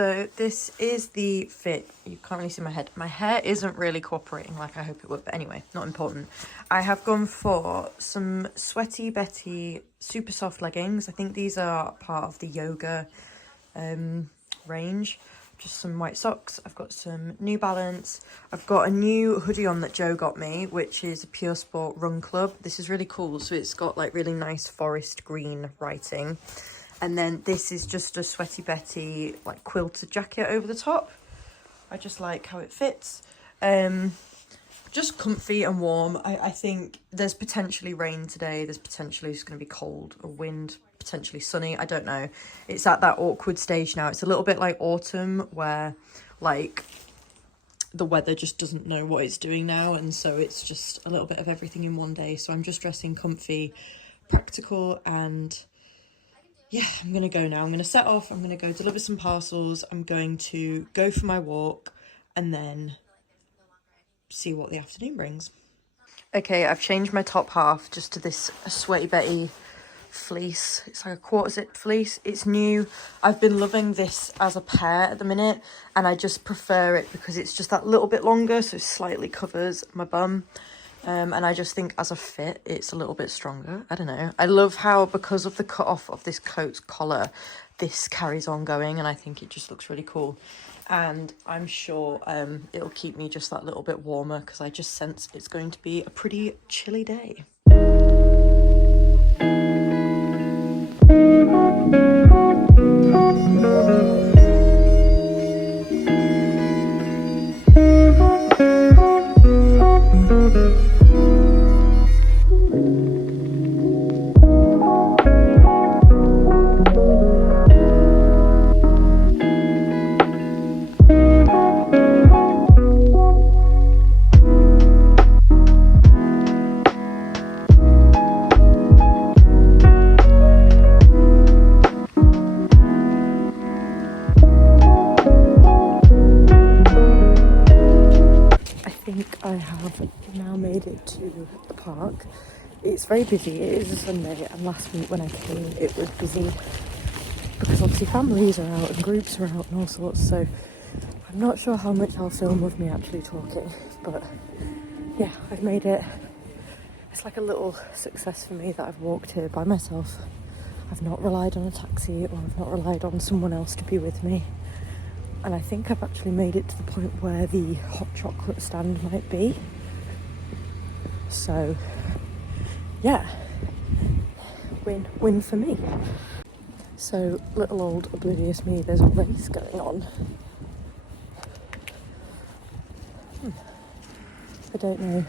So this is the fit. You can't really see my head. My hair isn't really cooperating like I hope it would, but anyway, not important. I have gone for some Sweaty Betty super soft leggings. I think these are part of the yoga range. Just some white socks. I've got some New Balance. I've got a new hoodie on that Joe got me, which is a Pure Sport Run Club. This is really cool. So it's got like really nice forest green writing. And then this is just a Sweaty Betty like quilted jacket over the top. I just like how it fits. Just comfy and warm. I think there's potentially rain today. There's potentially it's going to be cold or wind, potentially sunny. I don't know. It's at that awkward stage now. It's a little bit like autumn where like the weather just doesn't know what it's doing now. And so it's just a little bit of everything in one day. So I'm just dressing comfy, practical, and yeah, I'm going to go now. I'm going to set off. I'm going to go deliver some parcels. I'm going to go for my walk and then see what the afternoon brings. Okay, I've changed my top half just to this Sweaty Betty fleece. It's like a quarter zip fleece. It's new. I've been loving this as a pair at the minute, and I just prefer it because it's just that little bit longer, so it slightly covers my bum. And I just think as a fit, it's a little bit stronger. I don't know. I love how, because of the cut off of this coat's collar, this carries on going, and I think it just looks really cool. And I'm sure it'll keep me just that little bit warmer because I just sense it's going to be a pretty chilly day. I have now made it to the park. It's very busy. It is a Sunday, and last week when I came it was busy because obviously families are out and groups are out and all sorts, so I'm not sure how much I'll film of me actually talking, but yeah, I've made it. It's like a little success for me that I've walked here by myself. I've not relied on a taxi or I've not relied on someone else to be with me. And I think I've actually made it to the point where the hot chocolate stand might be. So, yeah, win for me. So, little old oblivious me, there's a race going on. I don't know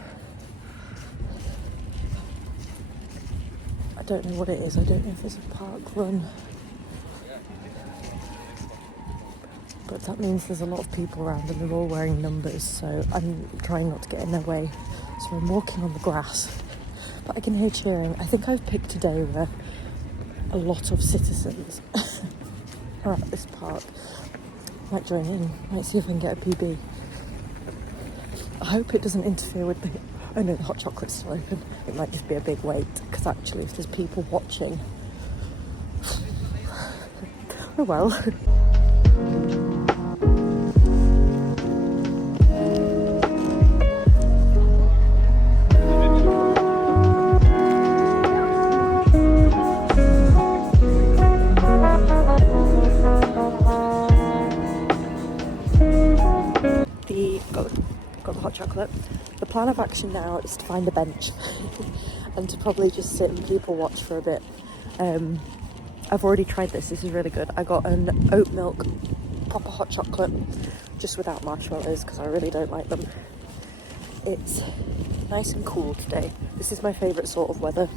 what it is. I don't know if it's a park run. But that means there's a lot of people around and they're all wearing numbers, so I'm trying not to get in their way. So I'm walking on the grass, but I can hear cheering. I think I've picked a day where a lot of citizens are at this park. Might join in, might see if I can get a PB. I hope it doesn't interfere with the... Oh no, the hot chocolate's still open. It might just be a big wait, because actually if there's people watching... oh well. Got the hot chocolate. The plan of action now is to find a bench and to probably just sit and people watch for a bit. I've already tried this is really good. I got an oat milk proper hot chocolate just without marshmallows because I really don't like them. It's nice and cool today. This is my favourite sort of weather.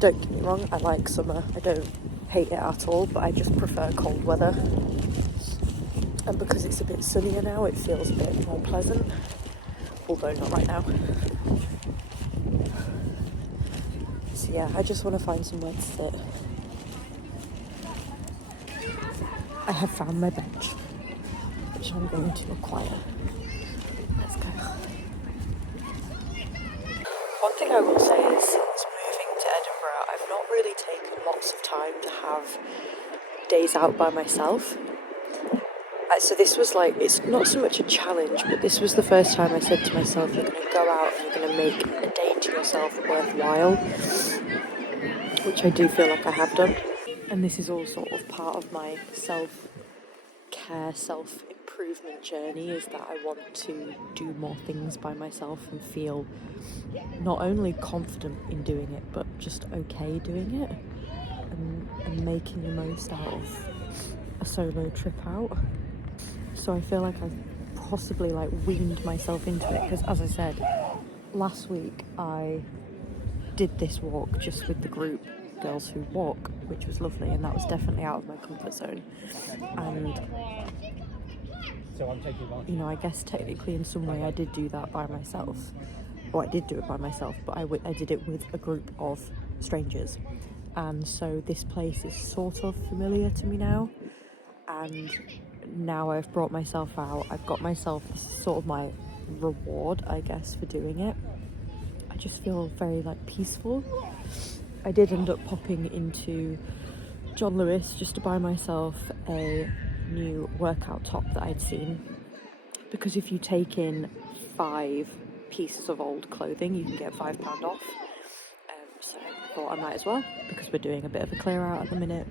Don't get me wrong, I like summer. I don't hate it at all, but I just prefer cold weather. And because it's a bit sunnier now, it feels a bit more pleasant. Although not right now. So yeah, I just want to find somewhere to sit. I have found my bench, which I'm going to acquire. Let's go. One thing I will say is, since moving to Edinburgh, I've not really taken lots of time to have days out by myself. So this was like, it's not so much a challenge, but this was the first time I said to myself, you're going to go out and you're going to make a day to yourself worthwhile, which I do feel like I have done. And this is all sort of part of my self-care, self-improvement journey, is that I want to do more things by myself and feel not only confident in doing it, but just okay doing it, and making the most out of a solo trip out. So I feel like I've possibly like weaned myself into it, because as I said, last week I did this walk just with the group Girls Who Walk, which was lovely, and that was definitely out of my comfort zone. And you know, I guess technically in some way I did do that by myself. Well, I did do it by myself, but I did it with a group of strangers. And so this place is sort of familiar to me now. And now I've brought myself out. I've got myself, this is sort of my reward, I guess, for doing it. I just feel very like peaceful. I did end up popping into John Lewis just to buy myself a new workout top that I'd seen, because if you take in 5 pieces of old clothing you can get £5 off, so I thought I might as well, because we're doing a bit of a clear out at the minute.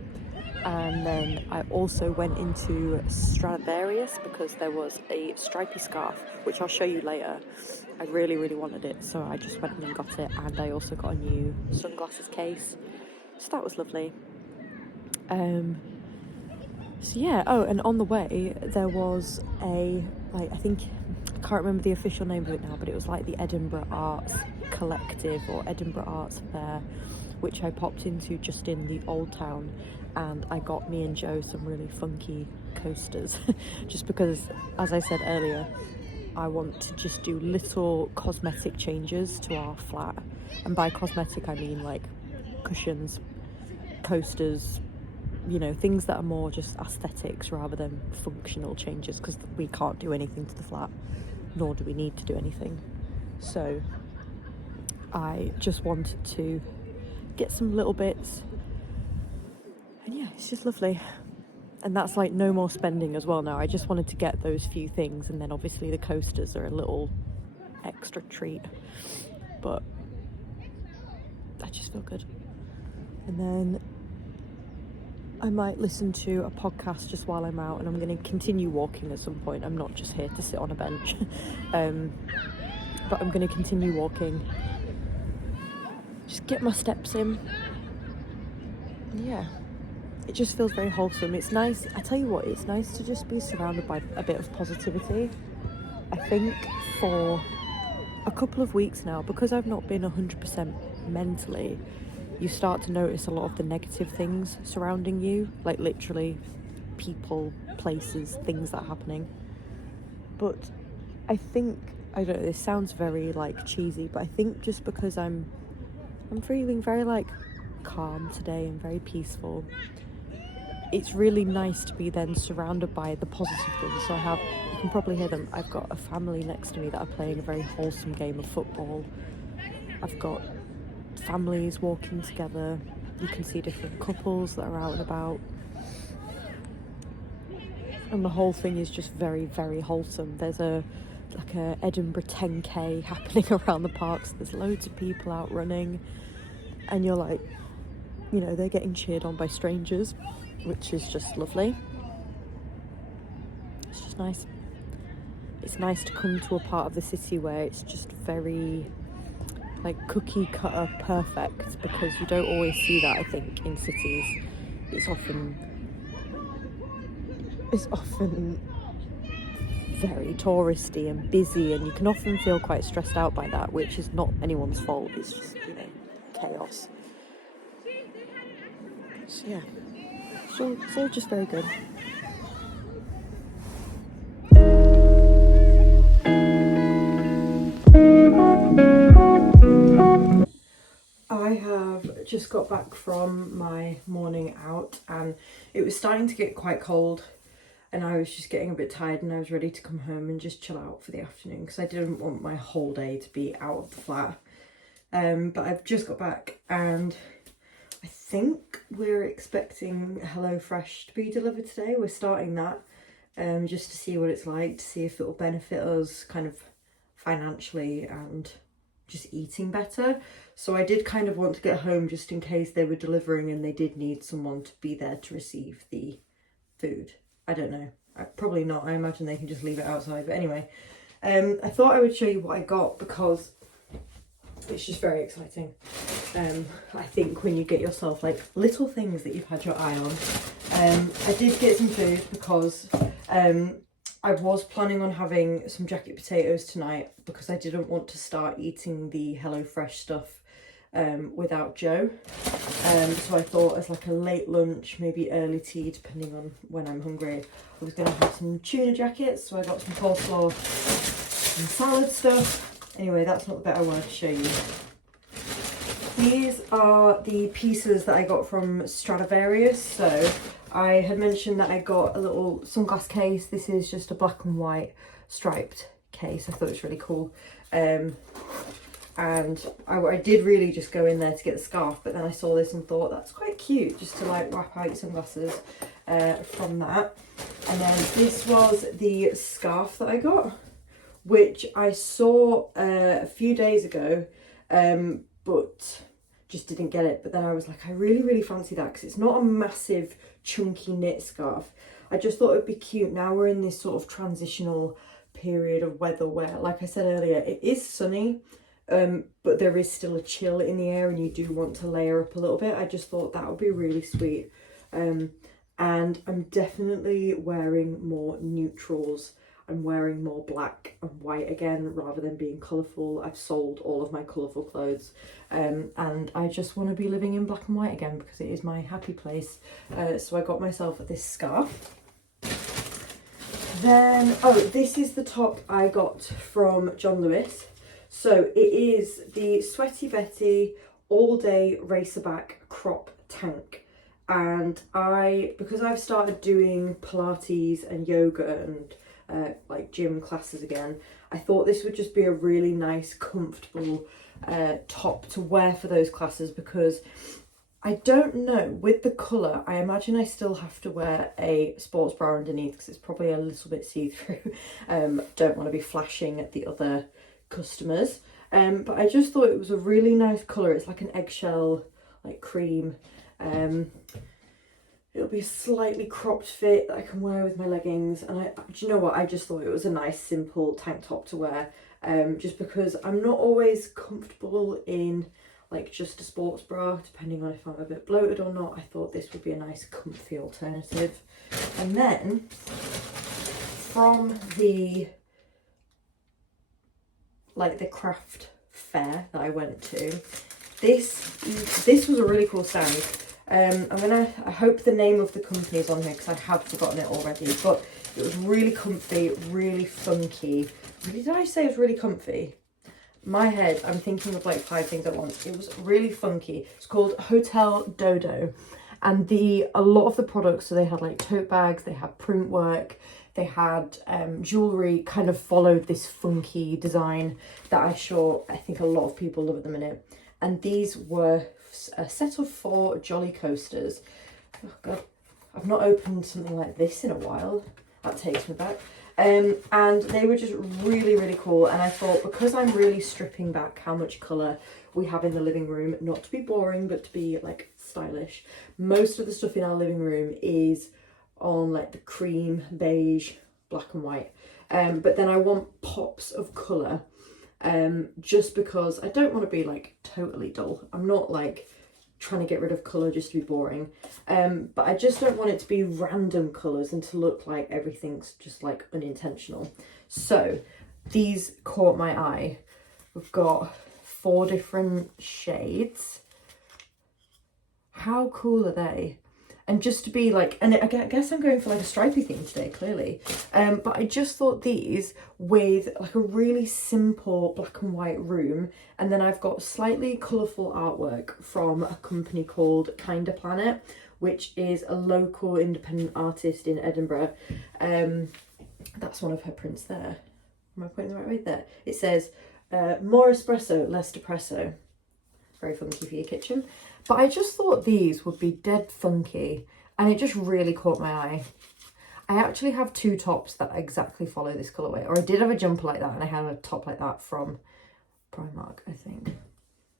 And then I also went into Stradivarius because there was a stripy scarf, which I'll show you later. I really, really wanted it, so I just went and got it. And I also got a new sunglasses case, so that was lovely. So yeah, oh, and on the way there was a, like, I think, I can't remember the official name of it now, but it was like the Edinburgh Arts Collective or Edinburgh Arts Fair, which I popped into just in the Old Town, and I got me and Joe some really funky coasters just because, as I said earlier, I want to just do little cosmetic changes to our flat, and by cosmetic I mean like cushions, coasters, you know, things that are more just aesthetics rather than functional changes, because we can't do anything to the flat, nor do we need to do anything. So I just wanted to get some little bits, and yeah, it's just lovely. And that's like no more spending as well now. I just wanted to get those few things, and then obviously the coasters are a little extra treat, but I just feel good. And then I might listen to a podcast just while I'm out, and I'm going to continue walking at some point. I'm not just here to sit on a bench. But I'm going to continue walking, just get my steps in. Yeah, it just feels very wholesome. It's nice, I tell you what, it's nice to just be surrounded by a bit of positivity. I think for a couple of weeks now, because I've not been 100% mentally, you start to notice a lot of the negative things surrounding you, like literally people, places, things that are happening. But I think, I don't know, this sounds very like cheesy, but I think just because I'm feeling very like calm today and very peaceful, it's really nice to be then surrounded by the positive things. So you can probably hear them, I've got a family next to me that are playing a very wholesome game of football. I've got families walking together. You can see different couples that are out and about, and the whole thing is just very, very wholesome. There's a Edinburgh 10k happening around the parks. There's loads of people out running, and you're like, you know, they're getting cheered on by strangers, which is just lovely. It's just nice. It's nice to come to a part of the city where it's just very like cookie cutter perfect, because you don't always see that, I think, in cities. It's often very touristy and busy, and you can often feel quite stressed out by that, which is not anyone's fault. It's just, you know, chaos. So yeah, it's all just very good. I have just got back from my morning out, and it was starting to get quite cold, and I was just getting a bit tired, and I was ready to come home and just chill out for the afternoon, because I didn't want my whole day to be out of the flat. But I've just got back, and I think we're expecting HelloFresh to be delivered today. We're starting that. just to see what it's like, to see if it will benefit us kind of financially and just eating better. So I did kind of want to get home just in case they were delivering and they did need someone to be there to receive the food. I don't know, probably not. I imagine they can just leave it outside, but anyway, I thought I would show you what I got because it's just very exciting. I think when you get yourself like little things that you've had your eye on. I did get some food because I was planning on having some jacket potatoes tonight because I didn't want to start eating the HelloFresh stuff without Joe. So I thought as like a late lunch, maybe early tea, depending on when I'm hungry, I was going to have some tuna jackets. So I got some coleslaw, some salad stuff. Anyway, that's not the bit I wanted to show you. These are the pieces that I got from Stradivarius. So I had mentioned that I got a little sunglass case. This is just a black and white striped case. I thought it was really cool. And I did really just go in there to get the scarf, but then I saw this and thought that's quite cute just to like wrap out your sunglasses from that. And then this was the scarf that I got, which I saw a few days ago, but just didn't get it. But then I was like, I really fancy that because it's not a massive chunky knit scarf. I just thought it'd be cute. Now we're in this sort of transitional period of weather where, like I said earlier, it is sunny, but there is still a chill in the air and you do want to layer up a little bit. I just thought that would be really sweet. And I'm definitely wearing more neutrals. I'm wearing more black and white again rather than being colourful. I've sold all of my colourful clothes and I just want to be living in black and white again because it is my happy place. So I got myself this scarf. Then, oh, this is the top I got from John Lewis. So it is the Sweaty Betty All Day Racerback Crop Tank. And because I've started doing Pilates and yoga and like gym classes again, I thought this would just be a really nice, comfortable top to wear for those classes because I don't know, with the colour, I imagine I still have to wear a sports bra underneath because it's probably a little bit see-through. Don't want to be flashing at the other customers. But I just thought it was a really nice colour. It's like an eggshell, like cream. It'll be a slightly cropped fit that I can wear with my leggings. And do you know what? I just thought it was a nice, simple tank top to wear. Just because I'm not always comfortable in like just a sports bra, depending on if I'm a bit bloated or not. I thought this would be a nice, comfy alternative. And then from the craft fair that I went to, this was a really cool stand. I hope the name of the company is on here because I have forgotten it already, but it was really comfy, really funky. Did I say it was really comfy? My head, I'm thinking of like 5 things at once. It was really funky. It's called Hotel Dodo. And a lot of the products, so they had like tote bags, they had print work, they had jewellery, kind of followed this funky design that I think a lot of people love at the minute. And these were a set of 4 jolly coasters. Oh God, I've not opened something like this in a while. That takes me back. And they were just really cool. And I thought, because I'm really stripping back how much colour we have in the living room, not to be boring, but to be like stylish, most of the stuff in our living room is on like the cream, beige, black and white. But then I want pops of colour, just because I don't want to be like totally dull. I'm not like trying to get rid of colour just to be boring, but I just don't want it to be random colours and to look like everything's just like unintentional. So these caught my eye. We've got 4 different shades. How cool are they? And just to be like, and I guess I'm going for like a stripy theme today, clearly. But I just thought these with like a really simple black and white room. And then I've got slightly colourful artwork from a company called Kinda Planet, which is a local independent artist in Edinburgh. That's one of her prints there. Am I pointing the right way? There. It says, more espresso, less depresso. Very funky for your kitchen. But I just thought these would be dead funky, and it just really caught my eye. I actually have 2 tops that exactly follow this colourway. Or I did have a jumper like that and I had a top like that from Primark, I think.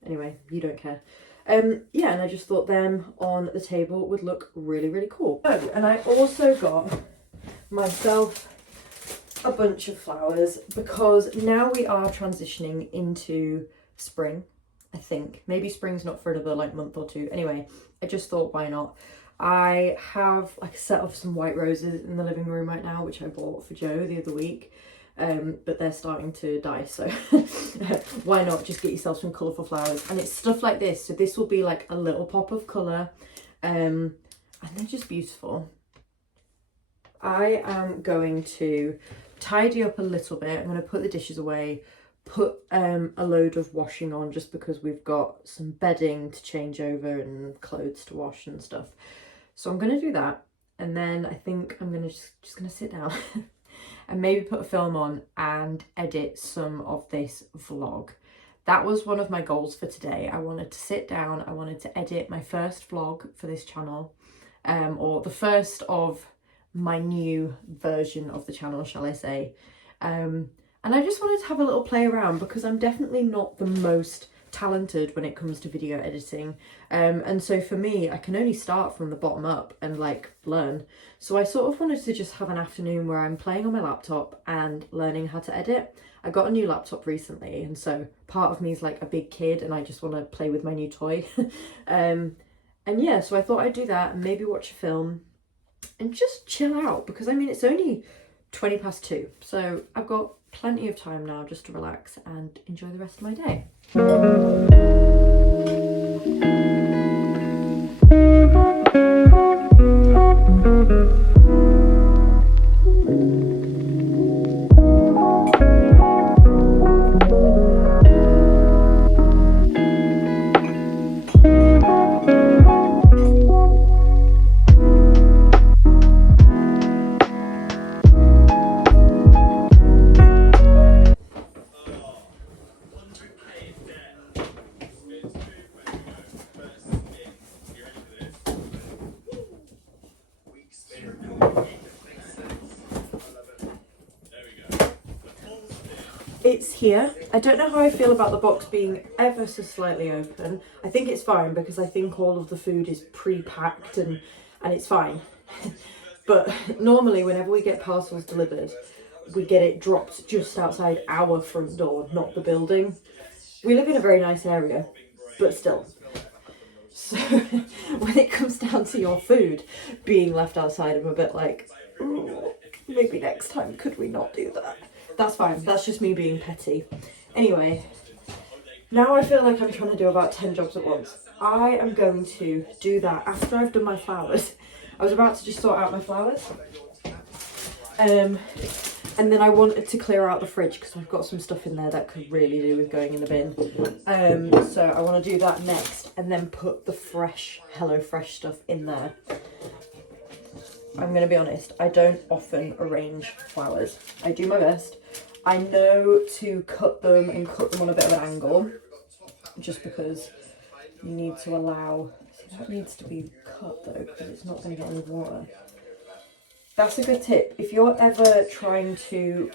Anyway, you don't care. Yeah, and I just thought them on the table would look really, really cool. Oh, and I also got myself a bunch of flowers because now we are transitioning into spring, I think. Maybe spring's not for another like month or 2. Anyway, I just thought, why not? I have like a set of some white roses in the living room right now, which I bought for Joe the other week. But they're starting to die, so why not just get yourself some colourful flowers? And it's stuff like this, so this will be like a little pop of colour, and they're just beautiful. I am going to tidy up a little bit. I'm going to put the dishes away, put a load of washing on just because we've got some bedding to change over and clothes to wash and stuff. So I'm going to do that, and then I think I'm going to just going to sit down and maybe put a film on and edit some of this vlog. That was one of my goals for today. I wanted to sit down, I wanted to edit my first vlog for this channel, or the first of my new version of the channel, shall I say. And I just wanted to have a little play around because I'm definitely not the most talented when it comes to video editing, and so for me I can only start from the bottom up and like learn. So I sort of wanted to just have an afternoon where I'm playing on my laptop and learning how to edit. I got a new laptop recently, and so part of me is like a big kid and I just want to play with my new toy. And yeah, so I thought I'd do that and maybe watch a film and just chill out, because I mean it's only 2:20, so I've got plenty of time now just to relax and enjoy the rest of my day. It's here. I don't know how I feel about the box being ever so slightly open. I think it's fine because I think all of the food is pre-packed and it's fine. But normally whenever we get parcels delivered, we get it dropped just outside our front door, not the building. We live in a very nice area, but still. So when it comes down to your food being left outside, I'm a bit like, maybe next time could we not do that? That's fine, that's just me being petty. Anyway, now I feel like I'm trying to do about 10 jobs at once. I am going to do that after I've done my flowers. I was about to just sort out my flowers. And then I wanted to clear out the fridge because I've got some stuff in there that could really do with going in the bin. So I want to do that next and then put the fresh Hello Fresh stuff in there. I'm going to be honest, I don't often arrange flowers. I do my best. I know to cut them and cut them on a bit of an angle, just because you need to allow, see, that needs to be cut though, because it's not going to get any water. That's a good tip. If you're ever trying to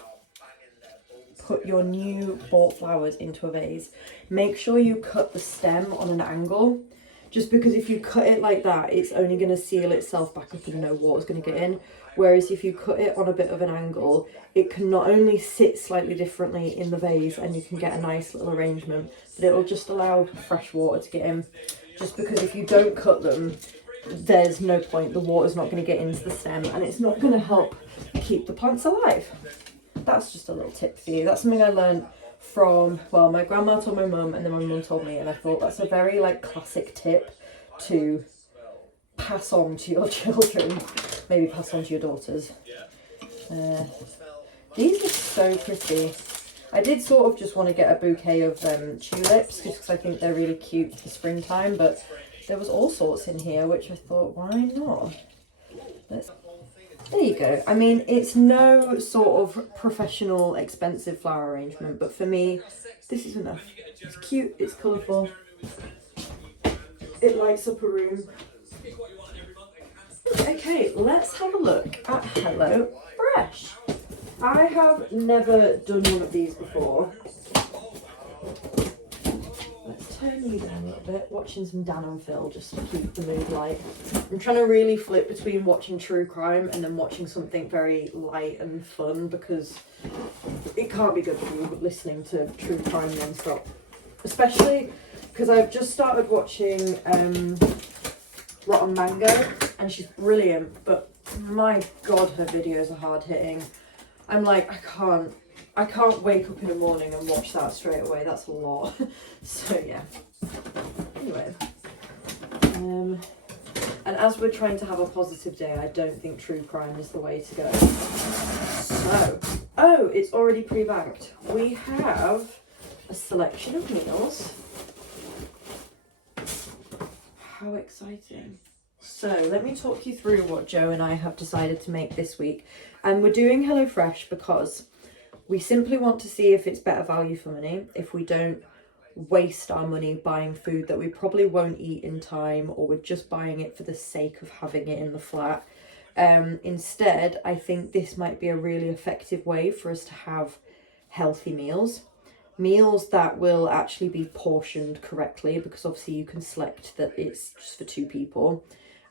put your new bought flowers into a vase, make sure you cut the stem on an angle. Just because if you cut it like that, it's only going to seal itself back up and no water's going to get in. Whereas if you cut it on a bit of an angle, it can not only sit slightly differently in the vase and you can get a nice little arrangement, but it'll just allow fresh water to get in. Just because if you don't cut them, there's no point. The water's not going to get into the stem and it's not going to help keep the plants alive. That's just a little tip for you. That's something I learned from, well, my grandma told my mum and then my mum told me, and I thought that's a very like classic tip to pass on to your children, maybe pass on to your daughters. These are so pretty. I did sort of just want to get a bouquet of tulips just because I think they're really cute for springtime, but there was all sorts in here which I thought, why not? There you go. I mean, it's no sort of professional, expensive flower arrangement, but for me, this is enough. It's cute, it's colourful, it lights up a room. Okay, let's have a look at Hello Fresh. I have never done one of these before. Let's turn you down a little bit, watching some Dan and Phil just to keep the mood light. I'm trying to really flip between watching true crime and then watching something very light and fun, because it can't be good for you listening to true crime non-stop. Especially because I've just started watching Rotten Mango, and she's brilliant, but my god, her videos are hard hitting. I'm like, I can't wake up in the morning and watch that straight away. That's a lot. So yeah. Anyway, and as we're trying to have a positive day, I don't think true crime is the way to go. So, oh, it's already pre-bagged. We have a selection of meals. How exciting. So let me talk you through what Joe and I have decided to make this week. And we're doing HelloFresh because we simply want to see if it's better value for money, if we don't waste our money buying food that we probably won't eat in time, or we're just buying it for the sake of having it in the flat. Instead, I think this might be a really effective way for us to have healthy meals. Meals that will actually be portioned correctly, because obviously you can select that it's just for 2 people.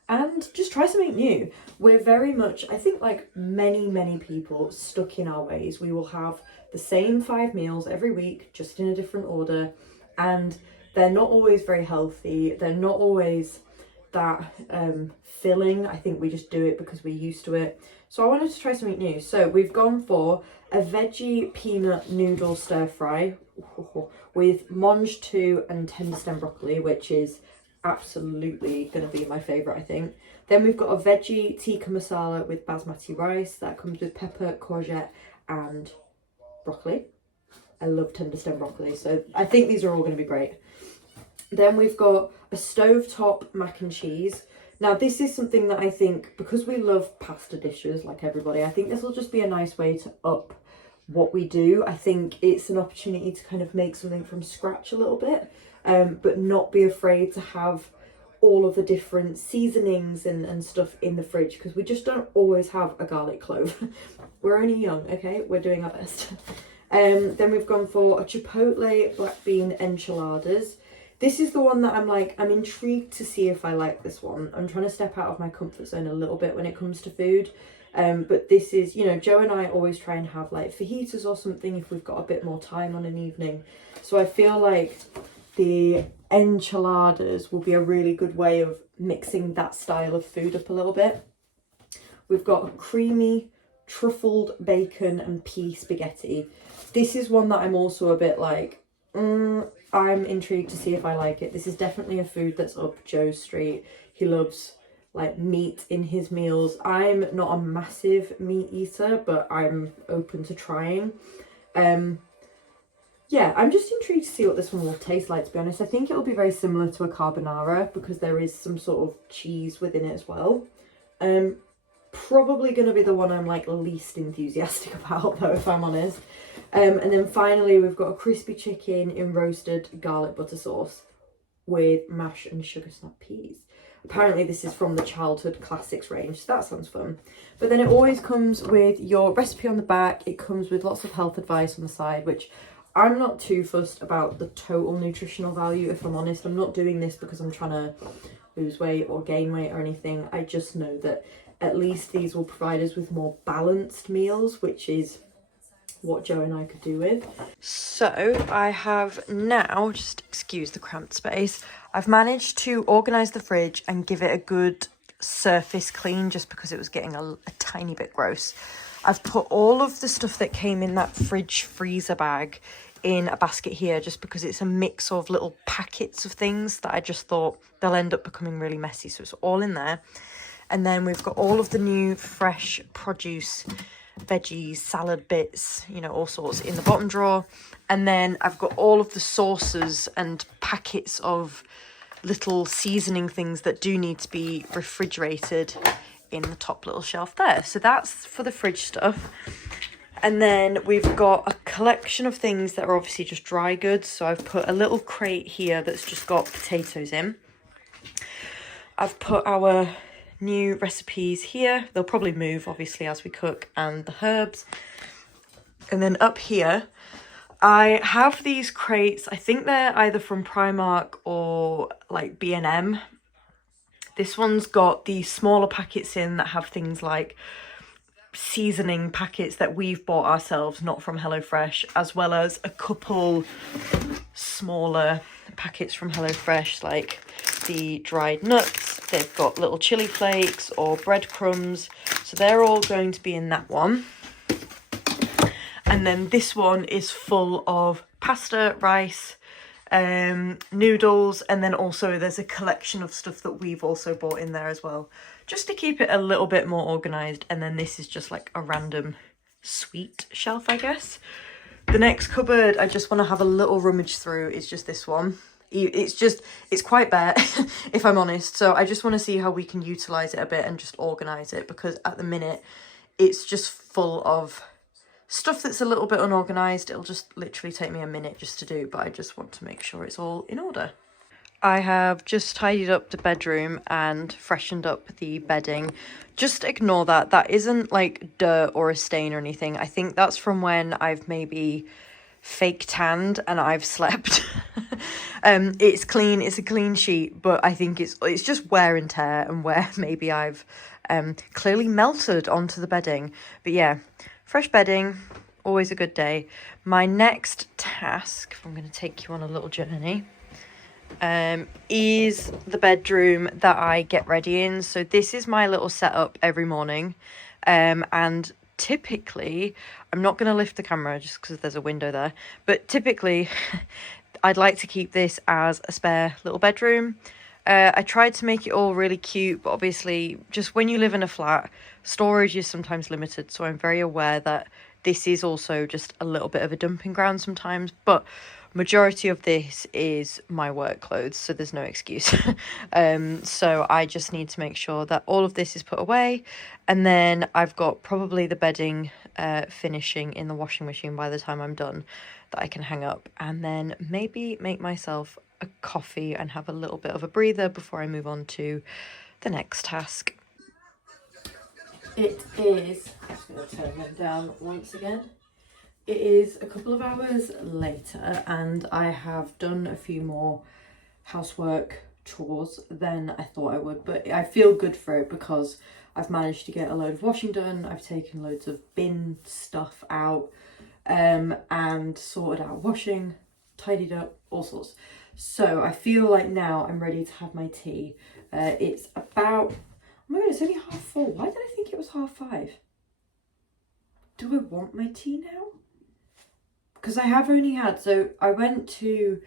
And just try something new. We're very much, I think, like many people, stuck in our ways. We will have the same 5 meals every week, just in a different order. And they're not always very healthy. They're not always that filling. I think we just do it because we're used to it. So I wanted to try something new. So we've gone for a veggie peanut noodle stir fry with mange tout and tender stem broccoli, which is absolutely going to be my favourite, I think. Then we've got a veggie tikka masala with basmati rice that comes with pepper, courgette and broccoli. I love tender stem broccoli, so I think these are all going to be great. Then we've got a stovetop mac and cheese. Now this is something that I think, because we love pasta dishes like everybody, I think this will just be a nice way to up what we do. I think it's an opportunity to kind of make something from scratch a little bit, but not be afraid to have all of the different seasonings and stuff in the fridge, because we just don't always have a garlic clove. We're only young, okay? We're doing our best. Then we've gone for a chipotle black bean enchiladas. This is the one that I'm intrigued to see if I like this one. I'm trying to step out of my comfort zone a little bit when it comes to food. But this is, you know, Joe and I always try and have like fajitas or something if we've got a bit more time on an evening. So I feel like the enchiladas will be a really good way of mixing that style of food up a little bit. We've got a creamy truffled bacon and pea spaghetti. This is one that I'm also a bit like, I'm intrigued to see if I like it. This is definitely a food that's up Joe's street. He loves like meat in his meals. I'm not a massive meat eater, but I'm open to trying. Yeah, I'm just intrigued to see what this one will taste like, to be honest. I think it'll be very similar to a carbonara because there is some sort of cheese within it as well. Probably going to be the one I'm like least enthusiastic about though, if I'm honest. And then finally we've got a crispy chicken in roasted garlic butter sauce with mash and sugar snap peas. Apparently this is from the childhood classics range, so that sounds fun. But then it always comes with your recipe on the back. It comes with lots of health advice on the side, which I'm not too fussed about the total nutritional value, if I'm honest. I'm not doing this because I'm trying to lose weight or gain weight or anything. I just know that at least these will provide us with more balanced meals, which is what Joe and I could do with. So I have now, just excuse the cramped space, I've managed to organise the fridge and give it a good surface clean, just because it was getting a tiny bit gross. I've put all of the stuff that came in that fridge freezer bag in a basket here, just because it's a mix of little packets of things that I just thought they'll end up becoming really messy, so it's all in there. And then we've got all of the new fresh produce, veggies, salad bits, you know, all sorts in the bottom drawer. And then I've got all of the sauces and packets of little seasoning things that do need to be refrigerated in the top little shelf there. So that's for the fridge stuff. And then we've got a collection of things that are obviously just dry goods. So I've put a little crate here that's just got potatoes in. I've put our new recipes here. They'll probably move obviously as we cook, and the herbs. And then up here, I have these crates. I think they're either from Primark or like B&M. This one's got the smaller packets in that have things like seasoning packets that we've bought ourselves, not from HelloFresh, as well as a couple smaller packets from HelloFresh, like the dried nuts. They've got little chili flakes or breadcrumbs, so they're all going to be in that one. And then this one is full of pasta, rice, noodles, and then also there's a collection of stuff that we've also bought in there as well, just to keep it a little bit more organised. And then this is just like a random sweet shelf, I guess. The next cupboard I just want to have a little rummage through is just this one. It's quite bare, if I'm honest, so I just want to see how we can utilise it a bit and just organise it, because at the minute it's just full of stuff that's a little bit unorganised. It'll just literally take me a minute just to do, but I just want to make sure it's all in order. I have just tidied up the bedroom and freshened up the bedding. Just ignore that. That isn't like dirt or a stain or anything. I think that's from when I've maybe fake tanned and I've slept. It's clean. It's a clean sheet, but I think it's just wear and tear, and where maybe I've clearly melted onto the bedding. But yeah, fresh bedding, always a good day. My next task, if I'm going to take you on a little journey, is the bedroom that I get ready in. So this is my little setup every morning, and typically, I'm not going to lift the camera just because there's a window there, but typically I'd like to keep this as a spare little bedroom. I tried to make it all really cute, but obviously just when you live in a flat, storage is sometimes limited, so I'm very aware that this is also just a little bit of a dumping ground sometimes, but majority of this is my work clothes, so there's no excuse. So I just need to make sure that all of this is put away, and then I've got probably the bedding finishing in the washing machine by the time I'm done, that I can hang up, and then maybe make myself a coffee and have a little bit of a breather before I move on to the next task. It is, I'm just going to turn them down once again. It is a couple of hours later, and I have done a few more housework chores than I thought I would, but I feel good for it because I've managed to get a load of washing done. I've taken loads of bin stuff out, and sorted out washing, tidied up, all sorts. So I feel like now I'm ready to have my tea. It's about, oh my god, it's only 4:30. Why did I think it was 5:30? Do I want my tea now? Because I have only had, so I went to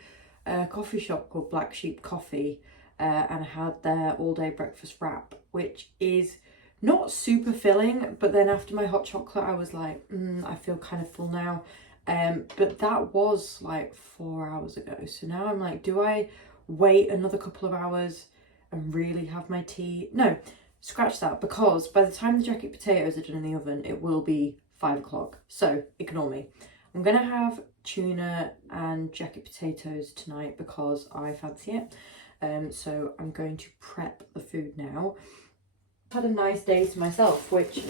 a coffee shop called Black Sheep Coffee, and I had their all-day breakfast wrap, which is not super filling, but then after my hot chocolate I was like, I feel kind of full now. But that was like 4 hours ago, so now I'm like, do I wait another couple of hours and really have my tea? No, scratch that, because by the time the jacket potatoes are done in the oven, it will be 5 o'clock, so ignore me. I'm gonna have tuna and jacket potatoes tonight because I fancy it. So I'm going to prep the food now. Had a nice day to myself, which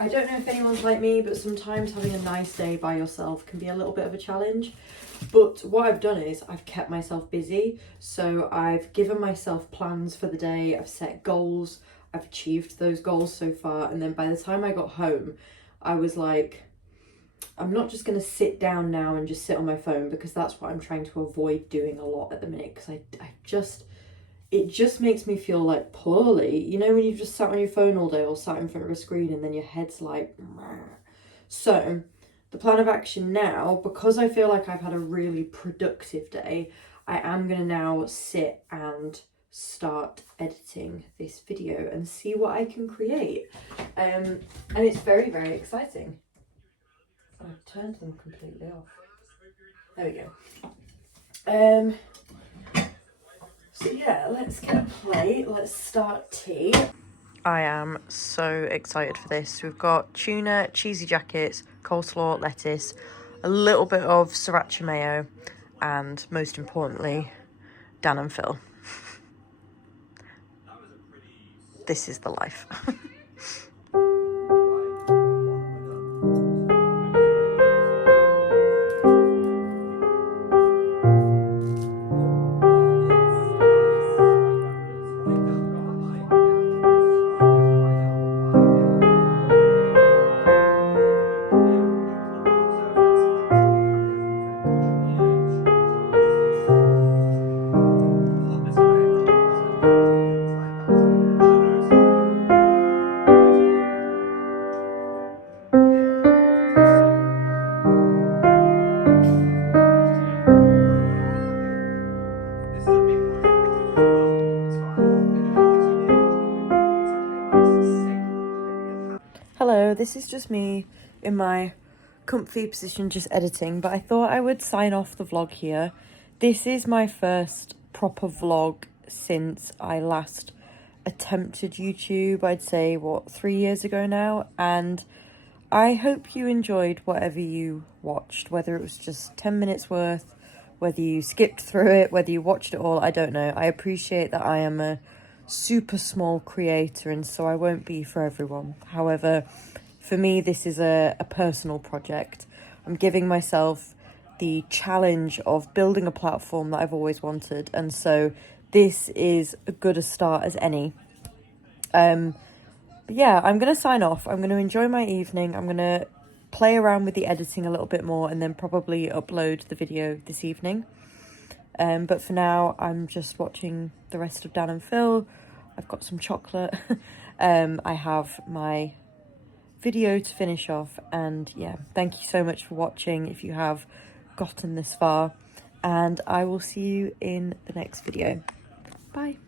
I don't know if anyone's like me, but sometimes having a nice day by yourself can be a little bit of a challenge. But what I've done is I've kept myself busy. So I've given myself plans for the day, I've set goals, I've achieved those goals so far. And then by the time I got home, I was like, I'm not just going to sit down now and just sit on my phone, because that's what I'm trying to avoid doing a lot at the minute, because it just makes me feel like poorly. You know, when you've just sat on your phone all day or sat in front of a screen and then your head's like, meh. So the plan of action now, because I feel like I've had a really productive day, I am going to now sit and start editing this video and see what I can create. And it's very, very exciting. I've turned them completely off. There we go. So yeah, let's get a plate. Let's start tea. I am so excited for this. We've got tuna, cheesy jackets, coleslaw, lettuce, a little bit of sriracha mayo, and most importantly, Dan and Phil. this is the life. Hello, this is just me in my comfy position just editing, but I thought I would sign off the vlog here. This is my first proper vlog since I last attempted YouTube, I'd say, what, 3 years ago now, and I hope you enjoyed whatever you watched, whether it was just 10 minutes worth, whether you skipped through it, whether you watched it all, I don't know. I appreciate that I am a super small creator and so I won't be for everyone. However, for me this is a personal project. I'm giving myself the challenge of building a platform that I've always wanted, and so this is as good a start as any. But yeah, I'm gonna sign off. I'm gonna enjoy my evening. I'm gonna play around with the editing a little bit more and then probably upload the video this evening. But for now, I'm just watching the rest of Dan and Phil. I've got some chocolate. I have my video to finish off. And yeah, thank you so much for watching if you have gotten this far. And I will see you in the next video. Bye.